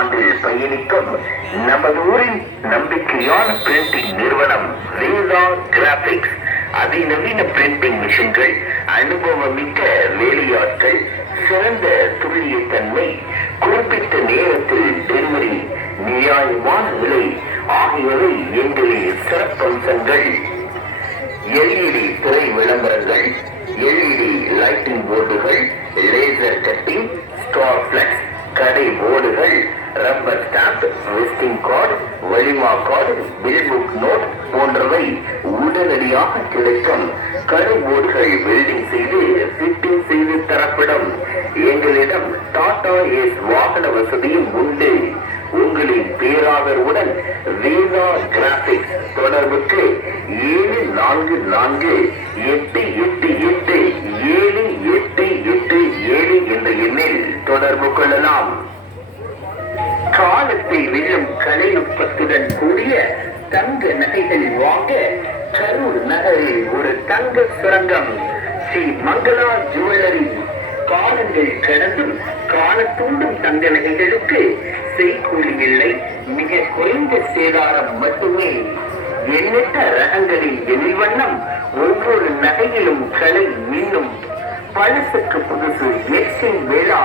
ஆண்டில் பயணிக்கும் நமது ஊரின் நம்பிக்கையான பிரிண்டிங் நிறுவனம் வேதா கிராபிக்ஸ். அதிநவீன பிரிண்டிங் மிஷின்கள், அனுபவமிக்க வேலையாட்கள், சிறந்த துல்லியத்தன்மை, குறிப்பிட்ட நேரத்தில் டெலிவரி, நியாயமான விலை ஆகியவை எங்களின் சிறப்பம்சங்கள். எல்இடி திரை விளம்பரங்கள், எல்இடி லைட்டிங் போர்டுகள், லேசர் கட்டிங், ஸ்டார் பிளக்ஸ், கடை போர்டுகள், ரப்பர் ஸ்டாம்ப், விசிட்டிங் கார்டு, வலிமா கார்டு, பில் புக் நோட் போன்றவை உடனடியாக கிடைக்கும். கடை போர்டுகள் வெல்டிங் செய்து ஃபிட்டிங் செய்து தரப்படும். எங்களிடம் டாடா ஏஸ் வாகன வசதியும் உண்டு. உங்களின் பேராதரவுடன் வேதா கிராபிக்ஸ் தொடர்புக்கு 7448887887 என்ற எண்ணில் தொடர்பு கொள்ளலாம். காலத்தை வெல்லும் கலைநுட்பத்துடன் கூடிய தங்க நகைகள் வாங்க கரூர் நகரில் ஒரு தங்க சுரங்கம் ஸ்ரீ மங்களா ஜுவல்லரி. காலங்கள் கடந்தும் கால தூண்டும் தங்க நகைகளுக்கு செய்கூலி இல்லை, மிக குறைந்த சேதாரம் மட்டுமே. எண்ணற்ற ரகங்களின் எழில்வண்ணம், ஒவ்வொரு நகையிலும் கலை மின்னும். பழசுக்கு புதுசு எக்ஸிங் விழா